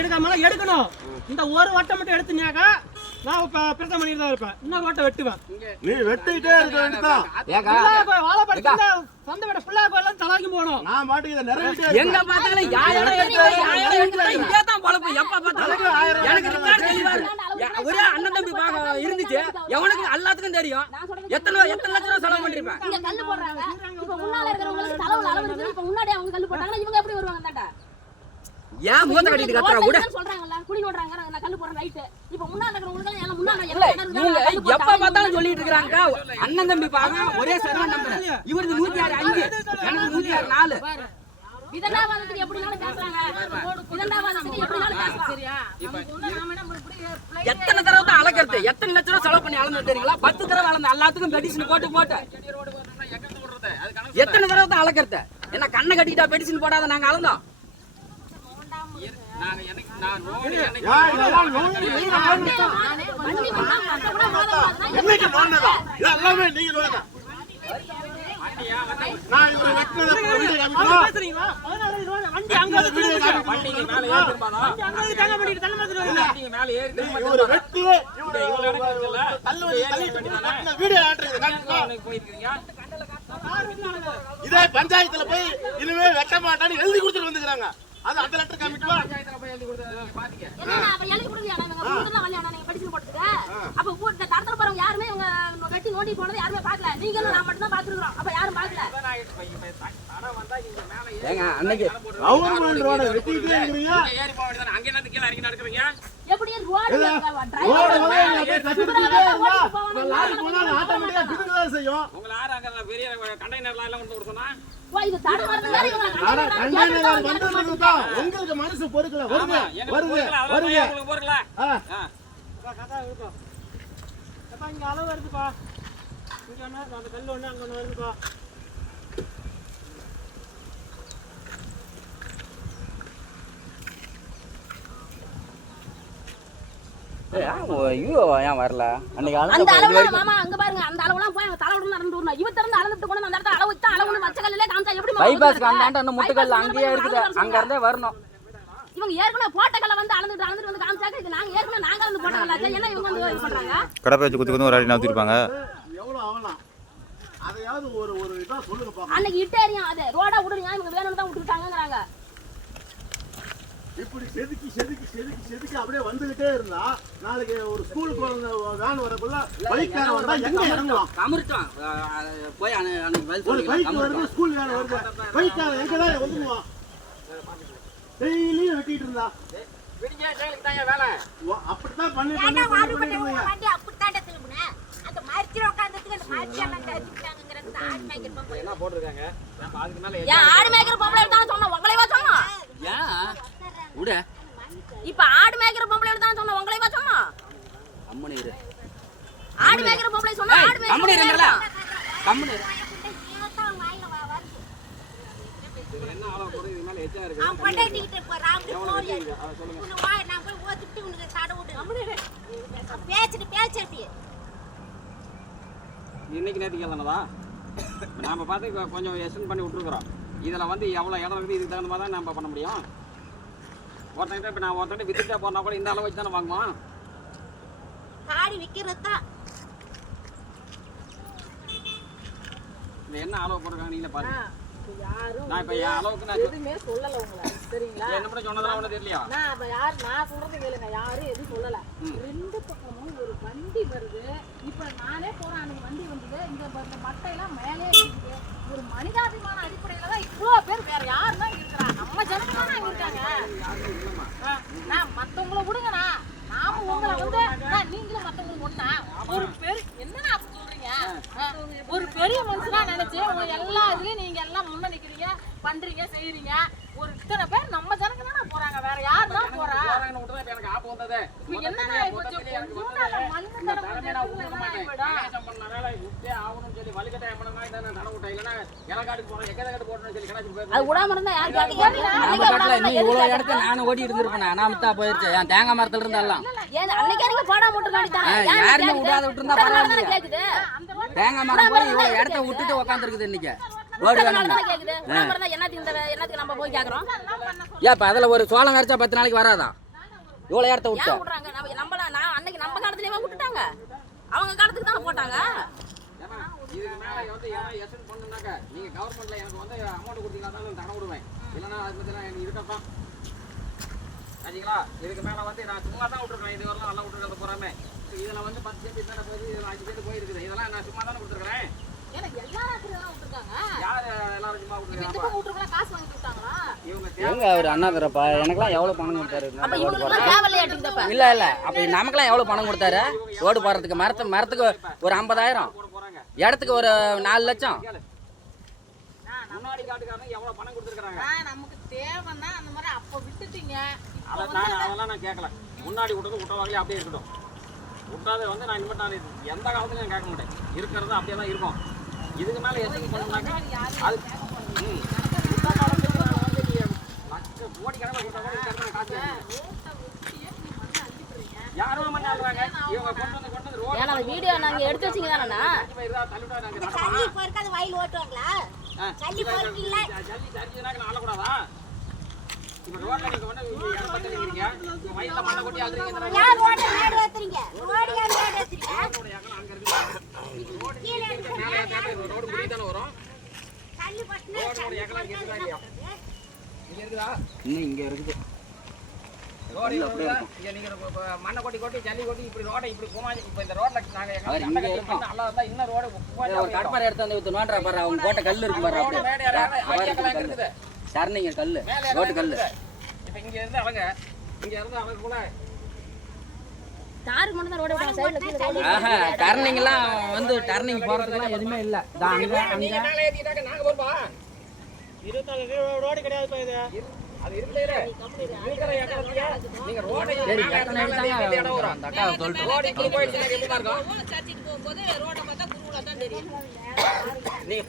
எடுக்காம எடுக்கணும். இந்த ஒரு வட்டம் மட்டும் எடுத்துனாக்கா நான் இப்ப பிரச்சனை பண்ணிட்டு தான் இருப்பேன். இன்னொரு வட்டம் வெட்டுவேன். நீ வெட்டிக்கிட்டே இருக்க வேண்டியதான் தின்னா சொந்த வீட ஃபுல்லா கோயிலும் தலாக்கும் போகணும். நான் பாட்டுக்கு இதை நிறைவேற்றி எங்க பார்த்தாலும் யா இடம் எடுத்தா, யா இடம் எடுத்தா, இதே தான் பொழப்பு. எப்ப பார்த்தாலும். எனக்கு. யா- ஒரே அண்ணன் தம்பி பாக்க இருந்துச்சு. எவனுக்கு? எல்லாத்துக்கும் தெரியும். எத்தனை எத்தனை லட்சம் செலவு பண்ணிருப்பேன். இங்க கல்லு போடுறாங்க. இப்ப முன்னால இருக்கிறவங்களுக்கு தலைவுல அளவு இருக்குது இப்ப முன்னாடி அவங்க கல்லு போட்டாங்கன்னா இவங்க எப்படி வருவாங்க தாண்டா ஏன் மூத்த கட்டிட்டு கத்துறா? கூட சொல்றாங்கல்ல குழி நோடுறாங்க. நான் கல்லு போடுறேன் ரைட்டு இப்ப முன்னால இருக்கிறவங்களுக்கு எல்லாம் முன்னால இல்ல இவங்க எப்ப பார்த்தாலும் சொல்லிட்டு இருக்காங்க அண்ணன் தம்பி பாக்க ஒரே சர்வன் நம்பர் இவருக்கு நூத்தி ஆறு அஞ்சு. எனக்கு நூத்தி ஆறு நாலு விதண்டாவாதத்துக்கு எப்படினாலும் பேசுறாங்க. விதண்டாவாதத்துக்கு எப்படினாலும் பேசுறாங்க சரியா? எத்தனை தடவை தான் அளக்கிறது எத்தனை லட்சம் செலவு பண்ணி தெரியுங்களா? பத்து தடவை அளந்த எல்லாத்துக்கும் பெடிஷன் போட்டு போட்டு. எத்தனை தடவை தான் அளக்கிறது என்ன கண்ணை கட்டிட்டா பெடிஷன் போடாத நாங்க அளந்தோம் யா, இதெல்லாம் நோண்டி நீங்க நோண்டிட்டா. வண்டி வந்தா மத்த கூட மோதல் என்னைக்கு நோண்டதா? இது எல்லாமே நீங்க நோண்டதா. நான் இவரை வெட்டினதை வீடியோ வண்டி அங்க வந்து வீடியோ திரும்பிட்டு. காமிக்கணும். வண்டி அங்க வந்து தங்க பண்ணிட்டு தள்ள மாதிரி. இவரை வெட்டி, இவரை தள்ளு வீடியோ ஆட்டுறது காமிக்கவா? இதே பஞ்சாயத்துல போய் இனிமே வெட்ட மாட்டான்னு எழுதி கொடுத்துட்டு வந்துக்கிறாங்க அது அந்த லெட்டர் காமிக்கவா என்னன்னா, அப்ப எழுதி கொடுங்க. நாங்க ஊர்ல வரலையா? நீங்க படிச்சுட்டு போட்டுக்க. அப்ப ஊர் இந்த தரத்துல போறவங்க யாருமே இவங்க வெட்டி நோண்டி போனதை யாருமே பார்க்கல. நீங்களும் நான் மட்டும்தான் பார்த்திருக்கிறோம். அப்ப யாரும் பார்க்கல. ஏங்க அன்னைக்கு கவர்மெண்ட் ரோட இருக்கிறீங்க எப்படி ரோடு இல்ல, driver ரோட வந்து வந்து அப்படியே செய்யும்? ஓ, இது தடுமாறுறது வேற, இவங்க ஆனா கண்டக்டர் கண்டெய்னர் ஏறிட்டு வந்ததுக்கு தான். உங்களுக்கு மனசு பொறுக்கல. அப்பா, கதா இருக்கும். அப்பா, இங்க அளவு வருதுப்பா. இங்க ஒண்ணு அந்த கல்லு ஒண்ணு அங்க ஒண்ணு வருதுப்பா. ஐயோ ஏன் வரல? அன்னைக்கு அந்த அளவுலாம் மாமா அங்க பாருங்க அந்த அளவுலாம் போய் அவங்க தலையோட நடந்து வரணும் இவ திறந்து அளந்துட்டு கொண்டு வந்து அந்த இடத்துல அளவு வச்சா அளவு வச்ச காமிச்சா எப்படி மாமா பைபாஸ்க்கு ஊத்துறது? அந்தாண்ட இன்னும் முட்டுக்கல் bypass அங்கேயே இருக்குது. அங்க இருந்தே வரணும். இவங்க ஏற்கனவே போட்ட கல்ல வந்து அளந்துட்டு அளந்துட்டு வந்து காமிச்சாக்க இது நாங்க ஏற்கனவே நாங்க வந்து போட்ட கல்லாச்சா என்ன இவங்க வந்து இது பண்றாங்க? கடப்பை வச்சு குத்து குத்து ஒரு அடி நவுத்திருப்பாங்க. எவ்வளவு ஆகலாம் அதையாவது ஒரு ஒரு இதா சொல்லுங்க பாப்போம் அன்னைக்கு இட்டேரியும் அது ரோடா விடுறீங்க இவங்க வேணும்னு தான் விட்டுட்டாங்கங்கறாங்க இப்படி செதுக்கி செதுக்கி செதுக்கி செதுக்கி அப்படியே வந்துகிட்டே இருந்தா நாளைக்கு ஒரு ஸ்கூல் குழந்தை வேன் வரக்குள்ள பைக்கார வந்தா எங்க இறங்குவான்? கமிர்த்தோம் போய் ஒரு பைக் வருது. ஸ்கூல் வேன் வருது பைக்கார எங்கதான் வந்துருவான் டெய்லியும் வெட்டிட்டு இருந்தா. ஓ, அப்படித்தான் பண்ணிட்டு அந்த உட்கார்ந்ததுக்கு அந்த மரிச்சி எல்லாம் கழிச்சுட்டாங்கிறது இந்த ஆடு மேய்க்கிற பொம்பளை. ஏன் ஆடு மேய்க்கிற பொம்பளை தான் சொன்னோம் உங்களைவா சொன்னோம் ஏன் விட இப்ப ஆடு மேய்க்கிற பொம்பளை தான் சொன்னோம் உங்களைவா சொன்னோம் கம்முனு இரு ஆடு மேய்க்கிற பொம்பளை சொன்னா ஏய், ஆடு மேய்க்கிற கம்முனு பொம்பளை இருங்கடா தான். கம்முனு இரு ஏத்தா அவன் வாயில வ- வருது. அவன் பொண்டாட்டிக்கிட்ட போறான், அப்படி போறியா? உன்னை வாய் நான் போய் ஓத்திட்டு உனக்கு தடை விடு. பேசிட்டு பேசிட்டு இன்னைக்கு நேற்றுக்கு இல்லைனதா நம்ம பார்த்து கொஞ்சம் எக்ஸ்டெண்ட் பண்ணி விட்ருக்குறோம் இதில் வந்து எவ்வளோ இடம் இருக்குது இதுக்கு தகுந்த மாதிரி தான் நம்ம பண்ண முடியும். ஒருத்தங்கிட்ட இப்போ நான் ஒருத்தங்கிட்ட வித்துட்டா போனால் கூட இந்த அளவு வச்சு தானே வாங்குவான்? காடி விக்கிறது? தான் என்ன அளவு போட்டிருக்காங்க நீங்களே பாருங்க. நான் இப்போ என் அளவுக்கு நான் சொ- எதுவுமே சொல்லல உங்களை. சரிங்களா? என்ன மட்டும் தெரியலையா? நான் அப்ப யார் நான் சொல்றது கேளுங்க. யாரும் எதுவும் சொல்லல. ரெண்டு பக்கமும் ஒரு வண்டி வருது. இப்ப நானே போறேன். அன்னைக்கு வண்டி வந்தது. இந்த மட்டையெல்லாம் மேலே இருக்குது ஒரு மனிதாபிமான அடிப்படையில தான் இவ்வளோ பேர் வேற யார் தான் இருக்கிறா நம்ம ஜனங்க தானே அங்க இருக்காங்க. நான் மத்தவங்கள விடுங்கண்ணா. நாம உங்களை வந்து நீங்களும் மத்தவங்களுக்கு ஒண்ணா. ஒரு சொல்றீங்க ஆ, ஒரு பெரிய மனுஷனா நினைச்சு உங்க எல்லா இதுலயும் நீங்க எல்லாம் முன்ன நிக்கிறீங்க பண்றீங்க செய்யறீங்க. ஒரு இத்தனை பேர் நம்ம ஜனங்க தானே போறாங்க. வேற யார் தான் போறா? எனக்கு ஆப்பு வந்தது போயிருந்தேன் அது விடாம இருந்தா யார் கேட்டீங்க இருந்தா நானும் ஓடி இருந்திருப்பேன் அனாமத்தா போயிருச்சு. என் தேங்காய் மரத்துல இருந்தெல்லாம் ஏன் அன்னைக்கு போடாம விட்டுருக்காடி யாருமே விடாத விட்டுருந்தா பரவாயில்லையே. தேங்காய் மரம் போய் இவ்வளோ இடத்த விட்டுட்டு உக்காந்துருக்குது இன்னைக்கு. இப்போ அதில் ஒரு சோளம் வரைச்சா பத்து நாளைக்கு வராதா? இவ்வளோ இடத்த விட்டு ஏன் விடுறாங்க? நம்ம நம்மள நான் அன்னைக்கு நம்ம காலத்துலயே விட்டுட்டாங்க. அவங்க காலத்துக்கு தானே போட்டாங்க. இதுக்கு மேல வந்து எஸ்என் பண்ணுனாக்க நீங்க கவர்மெண்ட்ல எனக்கு வந்து அமௌண்ட் கொடுத்தீங்கன்னா தான் நான் தடை விடுவேன். இல்லைன்னா அது நான் எனக்கு இருக்கத்தான் சரிங்களா? இதுக்கு மேல வந்து நான் சும்மா தான் விட்டுருக்கேன். இது வரலாம் நல்லா விட்டுருக்கிறது போறாமே. இதுல வந்து பத்து சென்ட் தானே போகுது இதுல அஞ்சு சென்ட் போயிருக்குது. இதெல்லாம் நான் சும்மா தானே இவங்க எங்க அவர் அண்ணாதுரப்பா எனக்கெல்லாம் எவ்வளோ பணம் கொடுத்தாரு? இல்லை இல்லை. அப்போ நமக்கெல்லாம் எவ்வளோ பணம் கொடுத்தாரு? ரோடு போடுறதுக்கு மரத்து மரத்துக்கு ஒரு ஐம்பதாயிரம். இடத்துக்கு ஒரு நாலு லட்சம். முன்னாடி காட்டுக்காரங்க எவ்வளவு பணம் கொடுத்துருக்காங்க நமக்கு தேவைன்னா அந்த மாதிரி அப்ப விட்டுட்டீங்க. அதெல்லாம் நான் கேட்கல. முன்னாடி விட்டது விட்ட வகையில அப்படியே இருக்கட்டும். விட்டாத வந்து நான் இனிமேல் நான் எந்த காலத்துலையும் நான் கேட்க மாட்டேன் இருக்கிறது அப்படியே தான் இருக்கும் இதுக்கு மேலே எஸ்என் பண்ணாக்கா அது ம். வந்து நீ லட்ச கோடிக்கணக்கில் கொடுத்தா கூட இந்த இடத்துல காசு வாங்கணும். யாரும் மண்ணு ஆகுறாங்க இவங்க கொண்டு வந்து கொண்டு வந்து ரோடு ஏன்னா அந்த வீடியோ நாங்க எடுத்து வச்சீங்க தானே தள்ளிவிட்டா நாங்கள் இந்த நடப்போமா? சல்லி பொறுக்காத வாயில் ஓட்டுவாங்களா ஜல்லி சரிஞ்சதுனாக்க நான் ஆளக்கூடாதா? இன்னும் இங்கே இருக்குது. ரோடு இங்க இருக்குதா? இங்க நீங்க இப்ப- இப்ப மண்ணை கொட்டி கொட்டி ஜல்லி கொட்டி இப்படி ரோடை இப்படி குமாஞ்சி இப்ப இந்த ரோட்ல நாங்க நல்லா இருந்தா இன்னும் ரோடு கடப்பாறை எடுத்து வந்து நோண்டுறா பாரு அவங்க போட்ட கல் இருக்கு பாரு சரணிங்க கல் ரோட்டு கல். இப்ப இங்க இருந்து அவங்க இங்க இருந்து அவங்க கூட. தாருக்கு மட்டும் தான் ரோடு விட்டாங்க சைடுல கீழே ரோடு ஆஹா டர்னிங்லாம் வந்து டர்னிங் போகிறதுக்குலாம் எதுவுமே இல்லை. அங்கே நீங்க அங்கே நாங்க போறோமா ரோடு கிடையாதுப்பா இது. நீங்க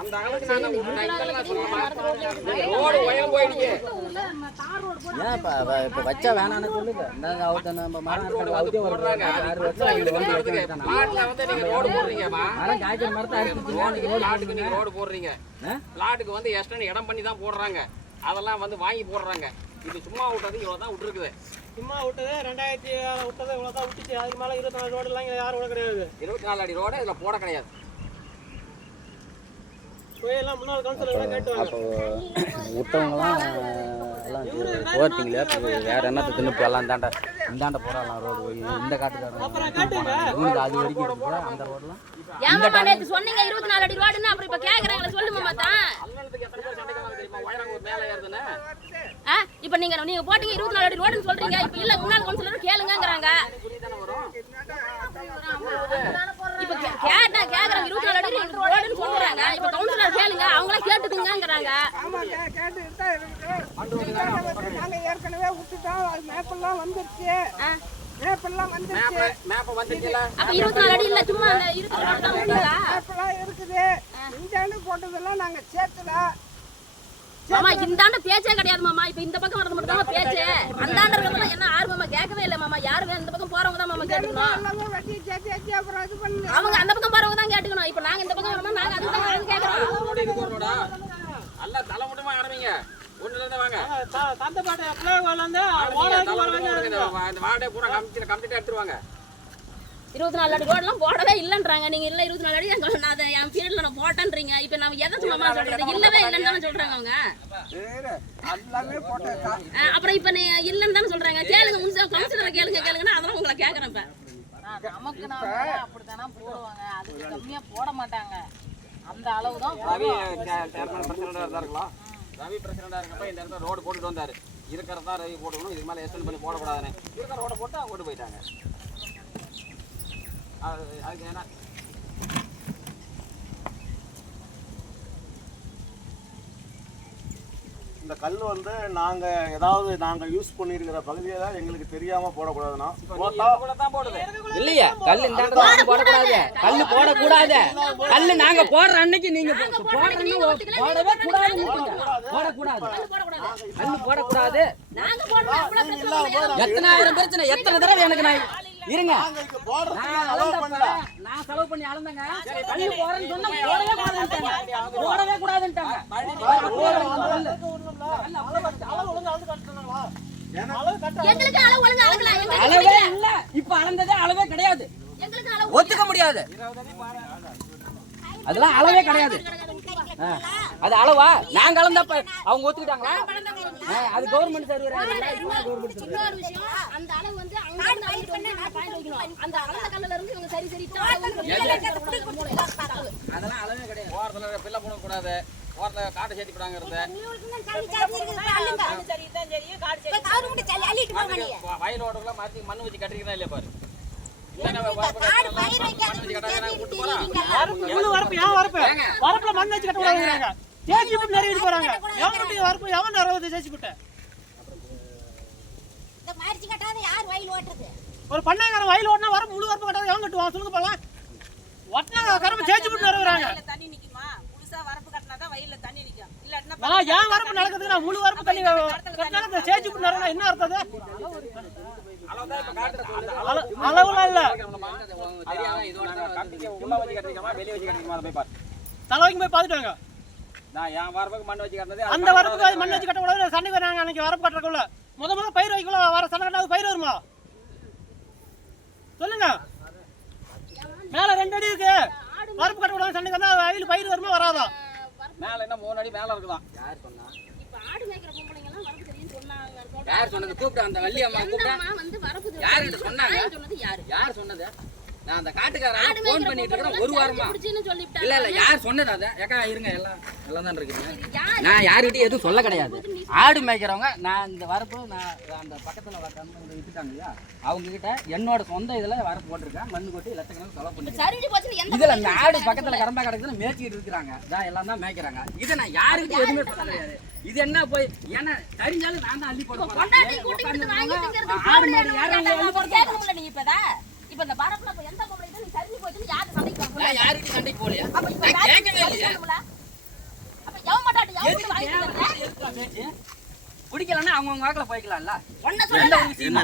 அந்த அளவுக்கு ரோடு உயரம் போயிடுச்சு. ஏன் இப்போ இப்போ வச்சா வேணாம்னு சொல்லுங்க. அவுத்த நம்ம மரம் அவுத்தே போடுறாங்க. வருவாங்க ஆறு வருஷம் வந்து நீங்க ரோடு போடுறீங்கம்மா. மரம் காய்க்கிற மரத்தை அடிச்சுட்டீங்க ரோடு பிளாட்டுக்கு நீங்க ரோடு போடுறீங்க. ஆ? பிளாட்டுக்கு வந்து எக்ஸ்டன் இடம் பண்ணி தான் போடுறாங்க. அதெல்லாம் வந்து வாங்கி போடுறாங்க. இது சும்மா விட்டது இவ்வளவு தான் விட்டுருக்குது. சும்மா விட்டது ரெண்டாயிரத்தி விட்டது இவ்வளோ தான் விட்டுச்சு. அதுக்கு மேலே இருபத்தி நாலு ரோடுலாம் இங்கே யாரும் விட கிடையாது. இருபத்தி நாலு அடி ரோடு இதுல போட கிடையாது. கோயிலெல்லாம் முன்னாள் கவுன்சிலர்லாம் கேட்டுவாங்க. விட்டவங்களாம் எல்லாம் வேற என்னத்தை தின்னு எல்லாம் இந்தாண்ட இந்தாண்ட போடலாம் ரோடு இந்த காட்டுக்காரன் இவனுக்கு அது வரைக்கும் அந்த ரோடெல்லாம் ஏமாமா சொன்னீங்க இருபத்தி நாலு அடி ரோடுன்னு அப்புறம் இப்ப கேக்குறாங்களே சொல்லுமா தான் ஆ இப்ப நீங்க நீங்க போட்டீங்க இருபத்தி நாலு அடி ரோடுன்னு சொல்றீங்க. இப்ப இல்ல முன்னாள் கவுன்சிலர் கேளுங்கங்கறாங்க. இப்ப கே- கேட்டா கேக்குறாங்க இருபத்தி நாலு அடி ரோடுன்னு சொல்றாங்க. இப்ப கவுன்சிலர் கேளுங்க அவங்களே கேட்டுக்குங்கங்கறாங்க. நாங்க ஏற்கனவே விட்டுட்டோம். அது மேப்பெல்லாம் வந்துருச்சு. மேப்பெல்லாம் வந்துருச்சு. மேப்பை வந்துச்சுல அப்ப இருபத்தி நாலு அடி இல்ல சும்மா அந்த இருக்கிற ரோடு தான் விட்டீங்களா மேப்பெல்லாம் இருக்குது. போட்டதெல்லாம் நாங்க சேர்த்துல இந்தாண்ட பேச்சே கிடையாது மாமா. இப்ப இந்த பக்கம் வரது மட்டும் தான் பேச்சு. அந்தாண்ட இருக்கிறதுல என்ன ஆர்வமா கேட்கவே இல்லை மாமா. யாருமே இந்த பக்கம் போறவங்க தான் மாமா கேட்டுக்கணும். அவங்க அந்த பக்கம் போறவங்க தான் கேட்டுக்கணும். இப்ப நாங்க இந்த பக்கம் வரணும் நாங்க அதுதான் வந்து கேக்குறோம். ரோடு இதுக்கு ஒரு ரோடா அல்ல தலை மட்டுமா ஆரம்பிங்க ஒண்ணுல இருந்து வாங்க தந்த பாட்டு வராங்க மட்டுமா வாங்க. இந்த- வார்டே பூரா கமிட்டி கமிட்டி எடுத்துருவாங்க. இருபத்தி நாலு அடி ரோடெல்லாம் போடவே இல்லைன்றாங்க. நீங்க இல்ல இருபத்தி நாலு அடி நான் அதை என் பீரியட்ல நான் போட்டேன்றீங்க. இப்ப நம்ம எதை சும்மா சொல்றது இல்லவே இல்லைன்னு தானே சொல்றாங்க அவங்க. அப்புறம் இப்ப நீ இல்லைன்னு தானே சொல்றாங்க. கேளுங்க முன்ச கவுன்சிலரை கேளுங்க கேளுங்கன்னா அதெல்லாம் உங்களை கேக்குறேன் இப்ப. நமக்கு நாம அப்படித்தானே போடுவாங்க. அதுக்கு கம்மியா போட மாட்டாங்க. அந்த அளவு தான் ரவி சேர்மன் பிரசிடண்டா தான் இருக்கலாம். ரவி பிரசிடண்டா இருக்கப்ப இந்த இடத்துல ரோடு போட்டுட்டு வந்தாரு. இருக்கிறதா ரவி போட்டுக்கணும். இதுக்கு மேலே எக்ஸ்டெண்ட் பண்ணி போடக்கூடாதுன்னு. இருக்கிற ரோடை போட்டு அவங்க போயிட்டாங்க. அதுக்கு என்ன இந்த கல் வந்து நாங்க ஏதாவது நாங்க யூஸ் பண்ணிருக்கிற பகுதியில எங்களுக்கு தெரியாம போடக்கூடாதுன்னா போட்டா கூட தான் போடுது? இல்லையே கல் இந்த போடக்கூடாது. கல் போடக்கூடாது. கல் நாங்க போடுற அன்னைக்கு நீங்க போடவே கூடாது போடக்கூடாது. கல் போடக்கூடாது. இல்லை. எத்தனாயிரம் பிரச்சனை? எத்தனை தடவை எனக்கு நான் இருங்க. நான் செலவு பண்ணி அளந்தங்க தண்ணி போறேன்னு சொன்னா போடவே கூடாதுன்ட்டாங்க. போடவே கூடாதுன்ட்டாங்க. அளவு ஒழுங்கா எங்களுக்கு அளவு அளக்கலாம் அளவே இல்ல. இப்ப அளந்ததே அளவே கிடையாது. ஒத்துக்க முடியாது. அதெல்லாம் அளவே கிடையாது. அது அளவா? நாங்க அளந்தப்ப அவங்க ஒத்துக்கிட்டாங்களா? அது கவர்மெண்ட் சர்வர் இன்னொரு விஷயம். அந்த அளவு வந்து அங்க இருந்து அங்கிட்டு வந்து நான் பாயிண்ட் வைக்கணும் அந்த அளந்த கல்லுல இருந்து இவங்க சரி சரி அதெல்லாம் அளவே கிடையாது. ஓரத்தில் பிள்ளை போட கூடாது ஓரத்தில் காட்டை சேர்த்து விடாங்கிறது வயலோடுக்குள்ள மாற்றி மண் வச்சு கட்டிக்கிறதா இல்லையா பாரு? வரப்பு வரப்புல மண் வச்சு கட்ட கூடாதுங்கிறாங்க விட்டு நிறைய போறாங்க. எவன் விட்டு வரப்பு எவன் அறுபது தேய்ச்சி விட்டு இந்த மரிச்சு கட்டாத யார் வயல் ஓட்டுறது? ஒரு பண்ணைக்காரன் வயல் ஓட்டினா வரப்பு முழு வரப்பு கட்டாத எவன் கட்டுவான்? சொல்லுங்க போலாம் ஒட்டினா கரும்பு தேய்ச்சி விட்டு நிறைவேறாங்க தண்ணி நிக்குமா? முழுசா வரப்பு கட்டினாதான் வயல்ல தண்ணி நிக்கும். இல்லாட்டினா ஏன் வரப்பு நடக்குதுக்கு நான் முழு வரப்பு தண்ணி கட்டினா தேய்ச்சி விட்டு நிறைவேறா என்ன அள- அளவுலாம் இல்ல. தலைவைக்கு போய் பார்த்துட்டாங்க அந்த வரப்புக்கு மண் வச்சு கட்டக்கூடாது சண்டைக்கு வராங்க அன்னைக்கு வரப்பு கட்டுறக்குள்ள முத முத பயிர் வைக்கல வர சண்டை கட்டாது. பயிர் வருமா? சொல்லுங்க. மேல ரெண்டு அடி இருக்கு. வரப்பு கட்டக்கூடாது. சண்டைக்கு வந்தா வயல் பயிர் வருமா வராதா? மேல என்ன மூணு அடி மேல இருக்குதான். யார் சொன்னா? இப்ப ஆடு மேய்க்கிற பொம்பளைங்க எல்லாம் வரப்பு தெரியும் சொன்னாங்க. யார் சொன்னது? கூப்பிட்டு அந்த வள்ளி அம்மா கூப்பிட்டா யாருகிட்ட சொன்னாங்க? சொன்னது யாரு? யார் சொன்னது? நான் அந்த காட்டுக்காரன் ஆடு ஃபோன் பண்ணிட்டு இருக்கிறேன். பொம்பளை ஒரு வாரமா. இல்ல இல்ல யார் சொன்னது அத? ஏக்கா இருங்க எல்லாம் எல்லாம் தான் இருக்கீங்க நான் யாருக்கிட்டையும் எதுவும் சொல்ல கிடையாது. ஆடு மேய்க்கிறவங்க நான் இந்த வரப்பு நான் அந்த பக்கத்துல கம்பெனி வித்துட்டாங்க இல்லையா? அவங்க கிட்ட என்னோட சொந்த இதுல வரப்பு போட்டிருக்கேன். மண்ணு கொட்டி லட்சக்கணக்கு செலவு பண்ணி இதுல இந்த ஆடு பக்கத்துல கரம்பா கிடக்குதுன்னு மேய்ச்சிட்டு இருக்கிறாங்க. இதான் எல்லாம் தான் மேய்க்கிறாங்க. இதை நான் யாருக்கிட்டையும் எதுவுமே சொல்ல கிடையாது. இது என்ன போய் ஏன்னா தெரிஞ்சாலும் நான் தான் அள்ளி திங்கிறது ஆடு மாடு யாரும் நீ இப்பதான் இப்ப இந்த வரப்புல இப்ப எந்த பொம்பளை நீ சரிஞ்சு போச்சுன்னு யாரு சண்டைக்கு நான் போகலையா அப்ப இப்ப நான் கேட்கவே இல்லையா சொல்லணும்ல? அப்ப எவன் மாட்டாட்டி எவன் எதுக்கு வாங்கி தேவை? திங்கிறது? எதுக்கு பேச்சு? பிடிக்கலன்னா அவங்கவுங்க வாக்கில் போய்க்கலாம்ல விஷயமா